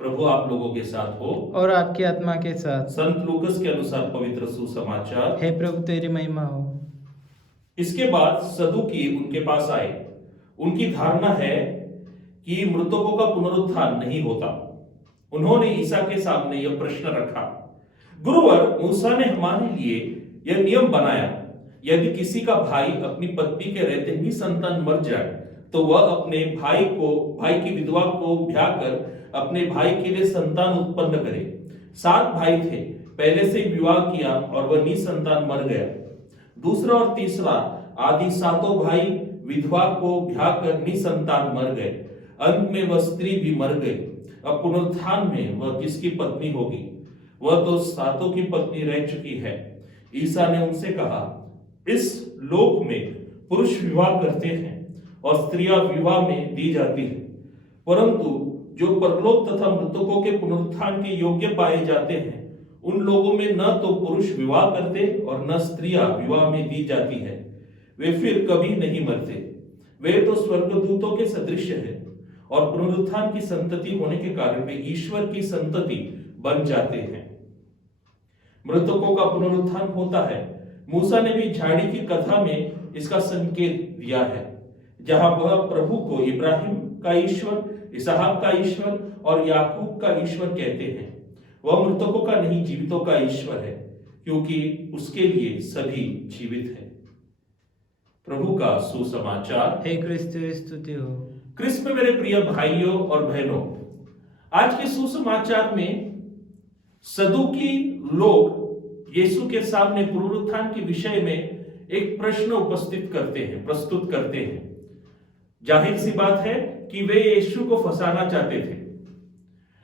प्रभु आप लोगों के साथ हो और आपकी आत्मा के साथ। संत लूकस के अनुसार पवित्र सुसमाचार। हे प्रभु तेरी महिमा हो। इसके बाद सदूकी उनके पास आए। उनकी धारणा है कि मृतकों का पुनरुत्थान नहीं होता। उन्होंने ईसा के सामने यह प्रश्न रखा, गुरुवर, मूसा ने हमारे लिए यह नियम बनाया, यदि किसी का भाई अपनी पत्नी के रहते ही संतान मर जाए तो वह अपने भाई की विधवा को ब्याह कर अपने भाई के लिए संतान उत्पन्न करे। 7 भाई थे, पहले से विवाह किया और वह निसंतान मर गया। दूसरा और तीसरा आदि 7 भाई विधवा को ब्याह कर निसंतान मर गए। अंत में वह स्त्री भी मर गई। अब पुनरुत्थान में वह किसकी पत्नी होगी? वह तो 7 की पत्नी रह चुकी है। ईसा ने उनसे कहा, इस लोक में पुरुष विवाह करते हैं और स्त्रियां विवाह में दी जाती है, परंतु जो परलोक तथा मृतकों के पुनरुत्थान के योग्य पाए जाते हैं उन लोगों में न तो पुरुष विवाह करते और न स्त्रियां विवाह में दी जाती है। वे फिर कभी नहीं मरते। वे तो स्वर्गदूतों के सदृश है और पुनरुत्थान की संतति होने के कारण वे ईश्वर की संतति बन जाते हैं। मृतकों का पुनरुत्थान होता है। मूसा ने भी झाड़ी की कथा में इसका संकेत दिया है, जहां वह प्रभु को इब्राहिम का ईश्वर, इसहाक का ईश्वर और याकूब का ईश्वर कहते हैं। वह मृतकों का नहीं, जीवितों का ईश्वर है, क्योंकि उसके लिए सभी जीवित हैं। प्रभु का सुसमाचार। हे क्रिस्त स्तुति हो। क्रिस्त में मेरे प्रिय भाइयों और बहनों, आज के सुसमाचार में सदूकी लोग यीशु के सामने पुनरुत्थान के विषय में एक प्रश्न प्रस्तुत करते हैं। जाहिर सी बात है कि वे यीशु को फंसाना चाहते थे।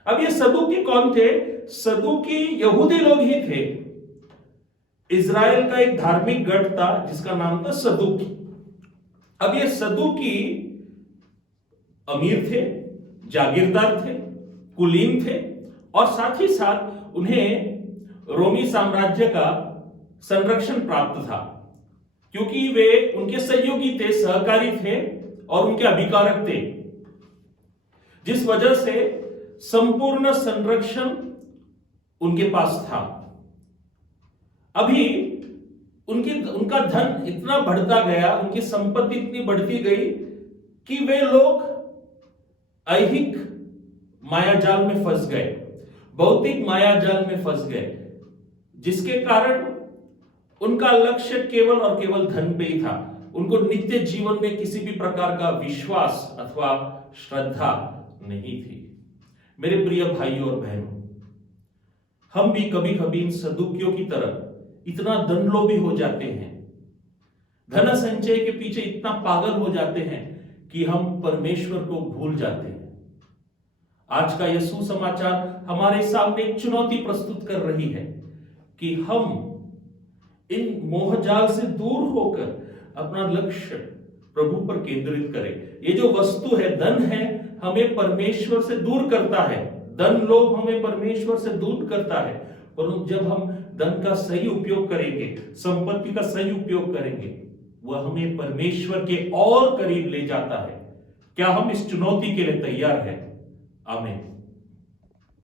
अब ये सदूकी कौन थे? सदूकी यहूदी लोग ही थे। इजराइल का एक धार्मिक गढ़ था जिसका नाम था सदूकी। अब ये सदूकी अमीर थे, जागीरदार थे, कुलीन थे और साथ ही साथ उन्हें रोमी साम्राज्य का संरक्षण प्राप्त था, क्योंकि वे उनके सहयोगी थे, सहकारी थे और उनके अभिकारक थे, जिस वजह से संपूर्ण संरक्षण उनके पास था। अभी उनका धन इतना बढ़ता गया, उनकी संपत्ति इतनी बढ़ती गई कि वे लोग ऐहिक मायाजाल में फंस गए, भौतिक मायाजाल में फंस गए, जिसके कारण उनका लक्ष्य केवल और केवल धन पे ही था। उनको नित्य जीवन में किसी भी प्रकार का विश्वास अथवा श्रद्धा नहीं थी। मेरे प्रिय भाइयों और बहनों, हम भी कभी कभी इन सदूकियों की तरह इतना धनलोभी हो जाते हैं, धन संचय के पीछे इतना पागल हो जाते हैं कि हम परमेश्वर को भूल जाते हैं। आज का यह सुसमाचार हमारे सामने एक चुनौती प्रस्तुत कर रही है कि हम इन मोहजाल से दूर होकर अपना लक्ष्य प्रभु पर केंद्रित करें। ये जो वस्तु है, धन है, हमें परमेश्वर से दूर करता है। धन लोभ हमें परमेश्वर से दूर करता है। परंतु जब हम धन का सही उपयोग करेंगे, संपत्ति का सही उपयोग करेंगे, वह हमें परमेश्वर के और करीब ले जाता है। क्या हम इस चुनौती के लिए तैयार हैं? आमीन।